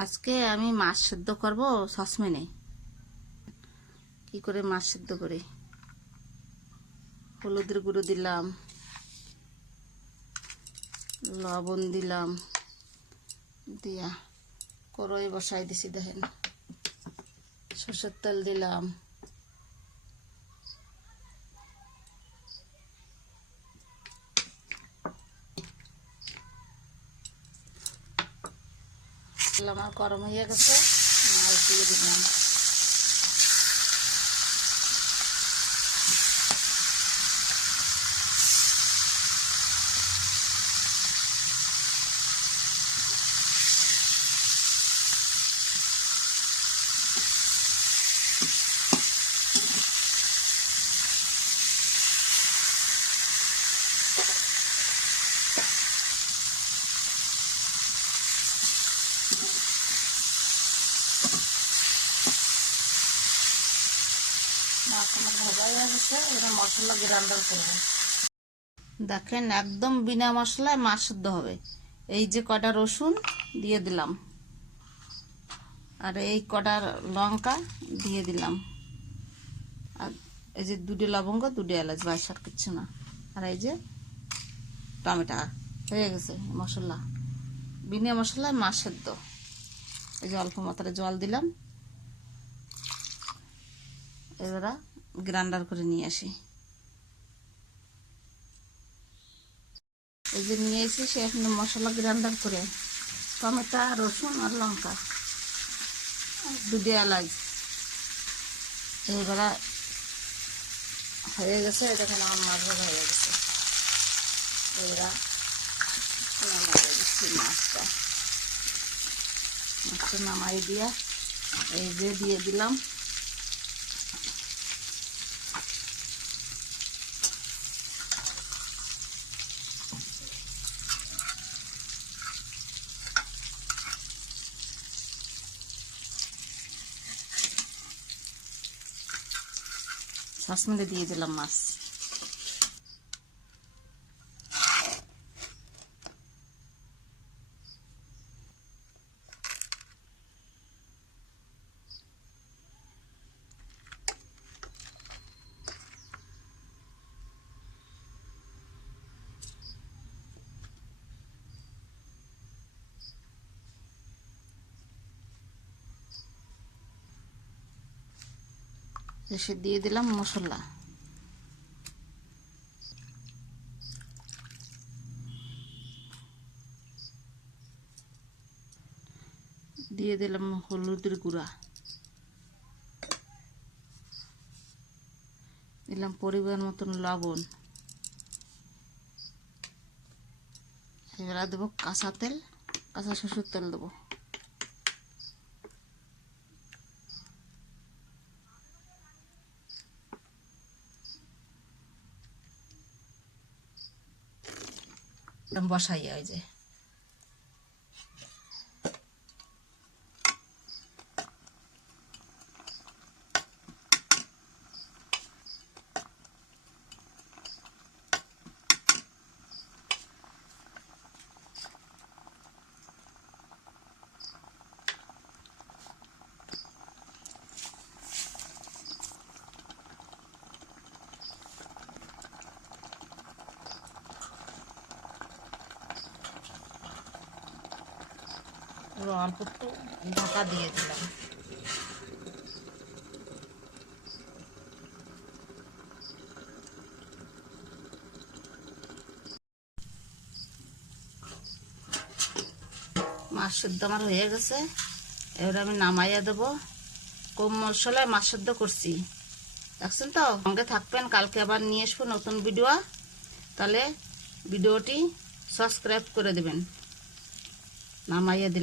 আজকে আমি মাছ সিদ্ধ করব সসপ্যানে। কি করে মাছ সিদ্ধ করি? হলুদের গুঁড়ো দিলাম, লবণ দিলাম, দিয়া কড়াই বসাই দিছি। দেখেন, সরষের তেল দিলাম, আমার গরম হয়ে গেছে, মাছ দিয়ে দিলাম। মশলা গ্রাইন্ডার করব। দেখেন, একদম বিনা মশলায় মাছ সিদ্ধ হবে। এই যে কটা রসুন দিয়ে দিলাম, আর এই কটা লঙ্কা দিয়ে দিলাম, আর এই যে দুটো লবঙ্গ, দুটো এলাচ, বাস আর কিচ্ছু না। আর এই যে টমেটো, হয়ে গেছে মশলা। বিনা মশলায় মাছ সিদ্ধ। এই যে অল্প মাত্রায় জল দিলাম। এবার গ্রাইন্ডার করে নিয়ে আসি। এই যে নিয়ে এসে সে এখন মশলা গ্রাইন্ডার করে টমেটো, রসুন আর লঙ্কা, দুটো এলাচ, এবারে হয়ে গেছে। দেখেন আমার মাছ ভাজা হয়ে গেছে। এবারে নামাই দিচ্ছি মাছটা নামাই দিয়া এই যে দিয়ে দিলাম। সসপ্যানে দিয়ে দিলাম মাছ। এসে দিয়ে দিলাম মশলা, দিয়ে দিলাম হলুদের গুঁড়া, দিলাম পরিমাণ মতন লবণ। এবার দেবো কাঁচা তেল, কাঁচা সরষের তেল দেবো। বসাই ওই যে অল্প একটু ঢাকা দিয়ে দিলাম। মাছ সিদ্ধ আমার হয়ে গেছে। এবার আমি নামাইয়া দেবো। কম মশলায় মাছ সিদ্ধ করছি, দেখছেন তো। সঙ্গে থাকবেন, কালকে আবার নিয়ে আসবো নতুন ভিডিও। তাহলে ভিডিওটি সাবস্ক্রাইব করে দেবেন। নামাইয়া দিলাম।